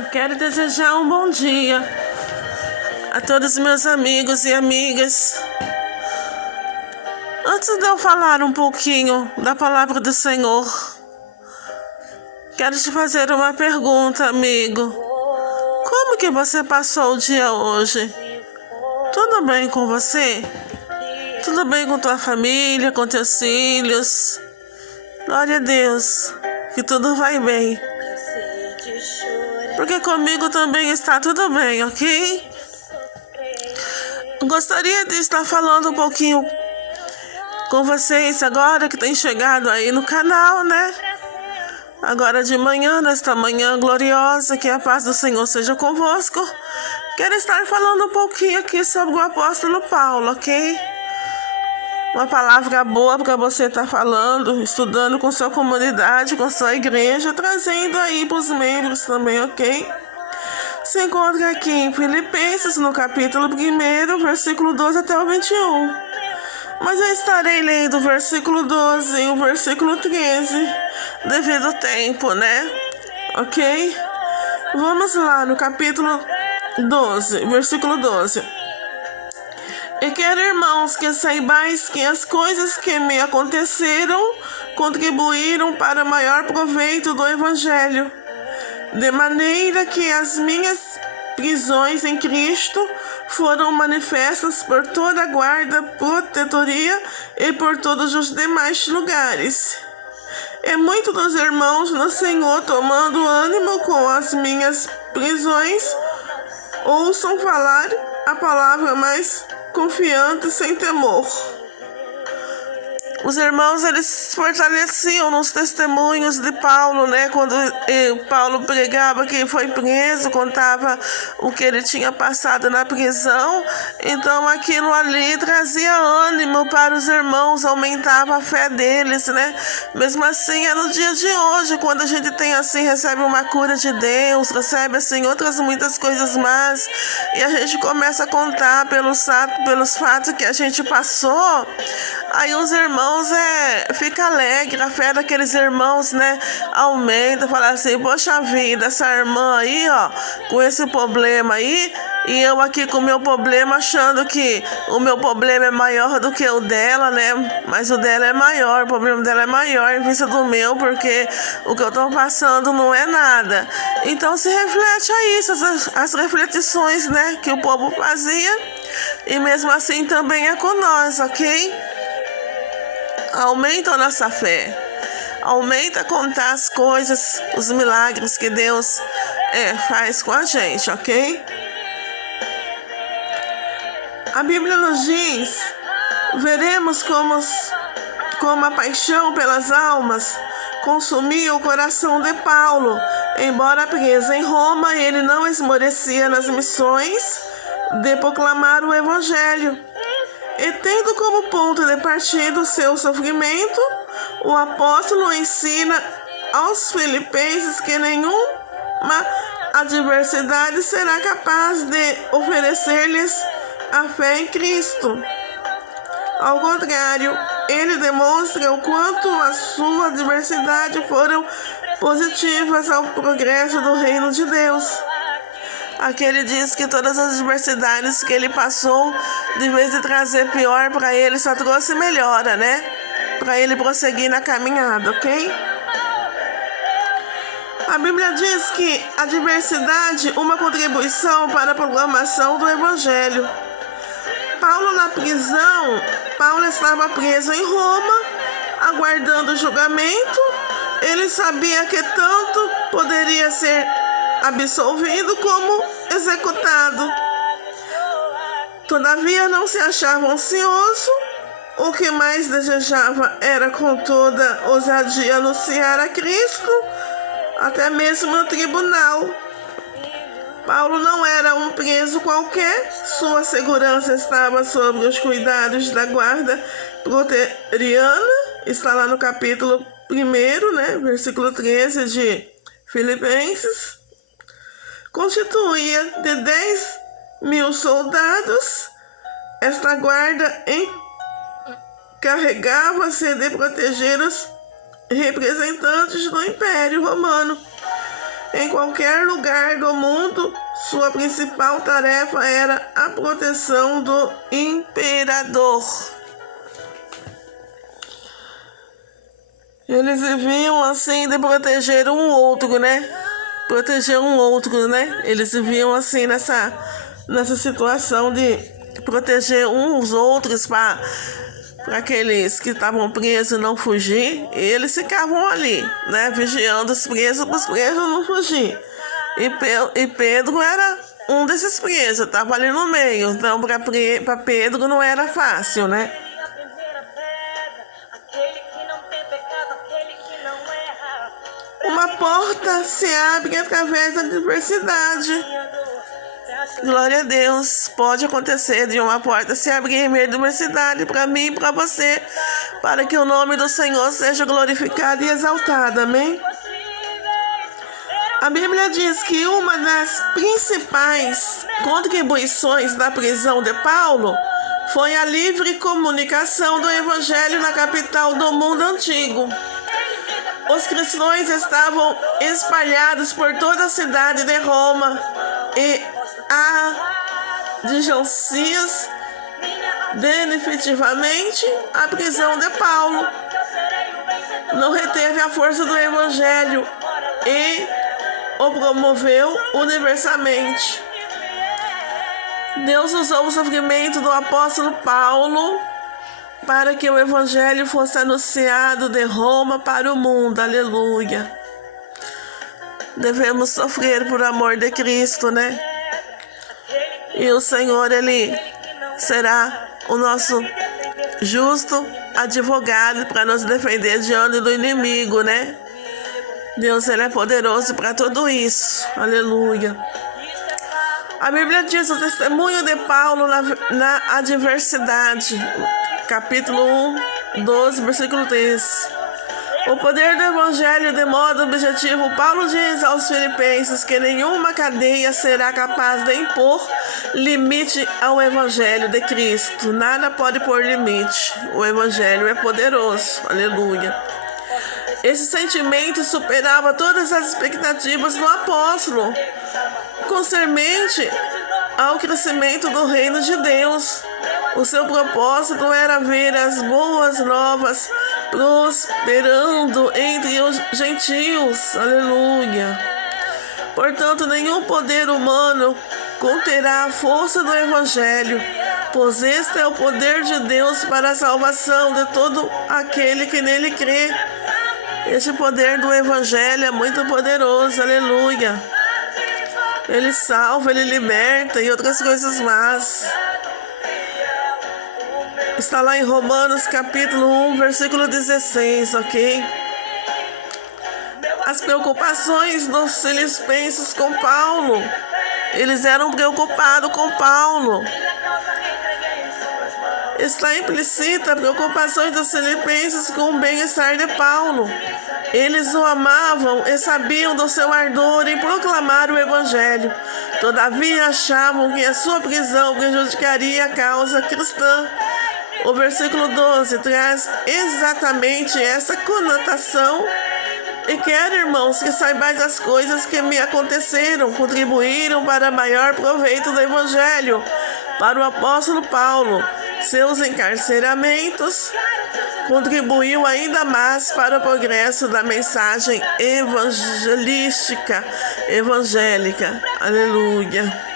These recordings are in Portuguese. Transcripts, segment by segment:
Eu quero desejar um bom dia a todos os meus amigos e amigas. Antes de eu falar um pouquinho da palavra do Senhor, quero te fazer uma pergunta, amigo. Como que você passou o dia hoje? Tudo bem com você? Tudo bem com tua família, com teus filhos? Glória a Deus, que tudo vai bem. Porque comigo também está tudo bem, ok? Gostaria de estar falando um pouquinho com vocês agora que tem chegado aí no canal, né? Agora de manhã, nesta manhã gloriosa, que a paz do Senhor seja convosco. Quero estar falando um pouquinho aqui sobre o apóstolo Paulo, ok? Uma palavra boa para você estar falando, estudando com sua comunidade, com sua igreja, trazendo aí para os membros também, ok? Se encontra aqui em Filipenses, no capítulo 1, versículo 12 até o 21. Mas eu estarei lendo o versículo 12 e o versículo 13, devido ao tempo, né? Ok? Vamos lá no capítulo 12, versículo 12. E quero, irmãos, que saibais que as coisas que me aconteceram contribuíram para maior proveito do Evangelho, de maneira que as minhas prisões em Cristo foram manifestas por toda a guarda, protetoria e por todos os demais lugares. E muitos dos irmãos no Senhor, tomando ânimo com as minhas prisões, ouçam falar a palavra mais confiante sem temor. Os irmãos, eles se fortaleciam nos testemunhos de Paulo, né? Quando Paulo pregava que foi preso, contava o que ele tinha passado na prisão. Então, aquilo ali trazia ânimo para os irmãos, aumentava a fé deles, né? Mesmo assim, é no dia de hoje, quando a gente tem assim, recebe uma cura de Deus, recebe assim outras muitas coisas más, e a gente começa a contar pelos fatos que a gente passou, aí os irmãos fica alegre, a fé daqueles irmãos, né, aumenta, fala assim, poxa vida, essa irmã aí, ó, com esse problema aí, e eu aqui com o meu problema, achando que o meu problema é maior do que o dela, né, mas o dela é maior, o problema dela é maior em vista do meu, porque o que eu tô passando não é nada. Então se reflete a isso, as reflexões, né, que o povo fazia, e mesmo assim também é com nós, ok? Aumenta a nossa fé, aumenta a contar as coisas, os milagres que Deus faz com a gente, ok? A Bíblia nos diz, veremos como a paixão pelas almas consumia o coração de Paulo. Embora preso em Roma, ele não esmorecia nas missões de proclamar o Evangelho. E tendo como ponto de partida o seu sofrimento, o apóstolo ensina aos filipenses que nenhuma adversidade será capaz de oferecer-lhes a fé em Cristo. Ao contrário, ele demonstra o quanto a sua adversidade foram positivas ao progresso do reino de Deus. Aqui ele diz que todas as adversidades que ele passou, de vez de trazer pior para ele, só trouxe melhora, né? Para ele prosseguir na caminhada, ok? A Bíblia diz que a adversidade uma contribuição para a proclamação do Evangelho. Paulo estava preso em Roma, aguardando o julgamento. Ele sabia que tanto poderia ser absolvido como executado. Todavia não se achava ansioso. O que mais desejava era com toda ousadia anunciar a Cristo, até mesmo no tribunal. Paulo não era um preso qualquer, sua segurança estava sob os cuidados da guarda pretoriana. Está lá no capítulo 1, né, versículo 13 de Filipenses. Constituía de 10.000 soldados. Esta guarda encarregava-se de proteger os representantes do Império Romano. Em qualquer lugar do mundo, sua principal tarefa era a proteção do imperador. Eles viviam assim de proteger um outro, né? Proteger um outro, né? Eles viviam assim nessa situação de proteger uns outros para aqueles que estavam presos não fugir. E eles ficavam ali, né? Vigiando os presos para os presos não fugir. E Pedro era um desses presos, estava ali no meio. Então para Pedro não era fácil, né? Uma porta se abre através da adversidade. Glória a Deus. Pode acontecer de uma porta se abrir em meio à adversidade para mim e para você, para que o nome do Senhor seja glorificado e exaltado. Amém? A Bíblia diz que uma das principais contribuições da prisão de Paulo foi a livre comunicação do Evangelho na capital do mundo antigo. Os cristãos estavam espalhados por toda a cidade de Roma e adjacências definitivamente a prisão de Paulo não reteve a força do Evangelho e o promoveu universalmente. Deus usou o sofrimento do apóstolo Paulo para que o Evangelho fosse anunciado de Roma para o mundo. Aleluia. Devemos sofrer por amor de Cristo, né? E o Senhor, Ele será o nosso justo advogado para nos defender diante do inimigo, né? Deus, Ele é poderoso para tudo isso. Aleluia. A Bíblia diz o testemunho de Paulo na adversidade. Capítulo 1, 12, versículo 3. O poder do Evangelho de modo objetivo, Paulo diz aos filipenses que nenhuma cadeia será capaz de impor limite ao Evangelho de Cristo. Nada pode pôr limite. O Evangelho é poderoso. Aleluia. Esse sentimento superava todas as expectativas do apóstolo concernente ao crescimento do reino de Deus. O seu propósito era ver as boas novas prosperando entre os gentios. Aleluia. Portanto, nenhum poder humano conterá a força do Evangelho, pois este é o poder de Deus para a salvação de todo aquele que nele crê. Este poder do Evangelho é muito poderoso. Aleluia. Ele salva, Ele liberta e outras coisas más. Está lá em Romanos capítulo 1, versículo 16, ok? As preocupações dos filipenses com Paulo. Eles eram preocupados com Paulo. Está implícita a preocupação dos filipenses com o bem-estar de Paulo. Eles o amavam e sabiam do seu ardor em proclamar o Evangelho. Todavia achavam que a sua prisão prejudicaria a causa cristã. O versículo 12 traz exatamente essa conotação. E quero, irmãos, que saibais as coisas que me aconteceram, contribuíram para maior proveito do Evangelho. Para o apóstolo Paulo, seus encarceramentos contribuiu ainda mais para o progresso da mensagem evangélica. Aleluia.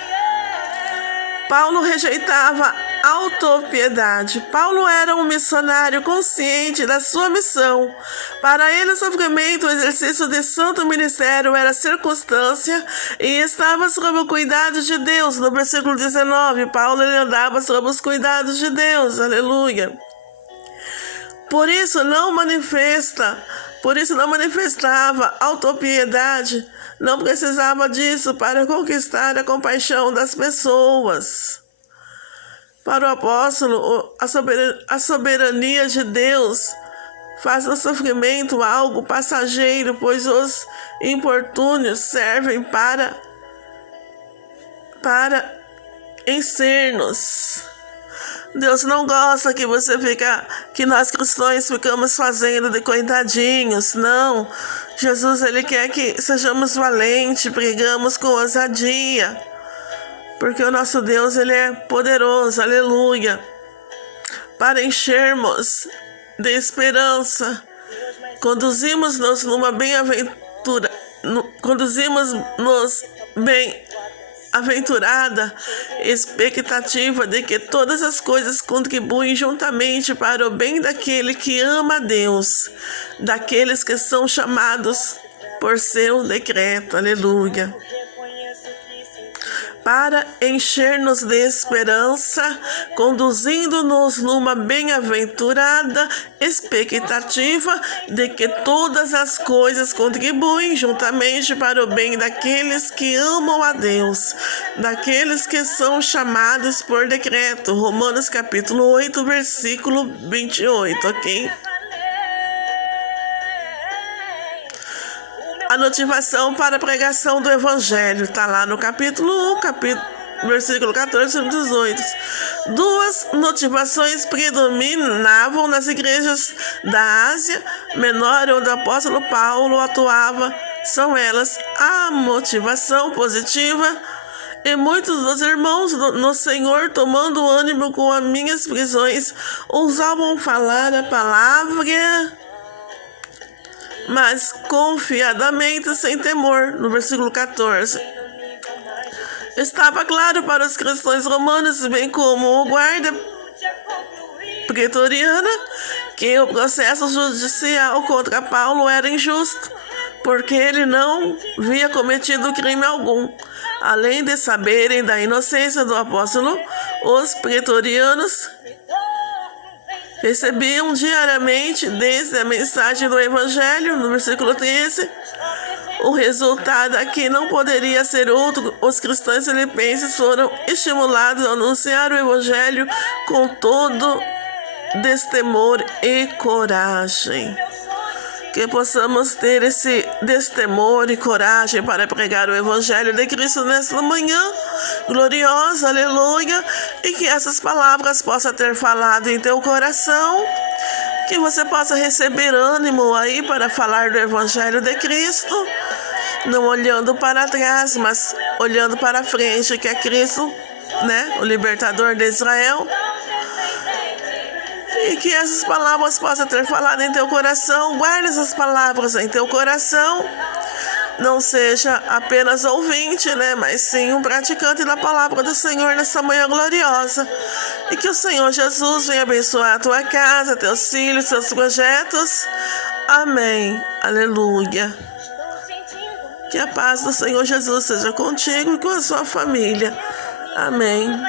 Paulo rejeitava autopiedade. Paulo era um missionário consciente da sua missão. Para ele, o sofrimento, o exercício de santo ministério era circunstância e estava sob o cuidado de Deus. No versículo 19, Paulo ele andava sob os cuidados de Deus. Aleluia. Por isso não manifestava autopiedade, não precisava disso para conquistar a compaixão das pessoas. Para o apóstolo, a soberania de Deus faz do sofrimento algo passageiro, pois os infortúnios servem para ensinar-nos. Deus não gosta que nós cristãos ficamos fazendo de coitadinhos, não. Jesus, Ele quer que sejamos valentes, pregamos com ousadia, porque o nosso Deus, Ele é poderoso, aleluia, para enchermos de esperança. Conduzimos-nos numa bem-aventura, conduzimos-nos bem-aventurada expectativa de que todas as coisas contribuem juntamente para o bem daquele que ama a Deus, daqueles que são chamados por seu decreto, aleluia. Para encher-nos de esperança, conduzindo-nos numa bem-aventurada expectativa de que todas as coisas contribuem juntamente para o bem daqueles que amam a Deus, daqueles que são chamados por decreto. Romanos capítulo 8, versículo 28, ok? A motivação para a pregação do Evangelho está lá no capítulo 1, versículo 14 e 18. Duas motivações predominavam nas igrejas da Ásia Menor, onde o apóstolo Paulo atuava. São elas a motivação positiva, e muitos dos irmãos no Senhor, tomando ânimo com as minhas prisões, ousavam falar a palavra, mas confiadamente, sem temor. No versículo 14. Estava claro para os cristãos romanos, bem como o guarda pretoriana, que o processo judicial contra Paulo era injusto, porque ele não havia cometido crime algum. Além de saberem da inocência do apóstolo, os pretorianos recebiam diariamente desde a mensagem do Evangelho, no versículo 13, o resultado aqui não poderia ser outro. Os cristãos filipenses foram estimulados a anunciar o Evangelho com todo destemor e coragem. Que possamos ter esse destemor e coragem para pregar o Evangelho de Cristo nesta manhã gloriosa, aleluia, e que essas palavras possam ter falado em teu coração, que você possa receber ânimo aí para falar do Evangelho de Cristo, não olhando para trás, mas olhando para frente, que é Cristo, né, o libertador de Israel. E que essas palavras possam ter falado em teu coração. Guarde essas palavras em teu coração. Não seja apenas ouvinte, né? Mas sim um praticante da palavra do Senhor nessa manhã gloriosa. E que o Senhor Jesus venha abençoar a tua casa, teus filhos, teus projetos. Amém. Aleluia. Que a paz do Senhor Jesus seja contigo e com a sua família. Amém.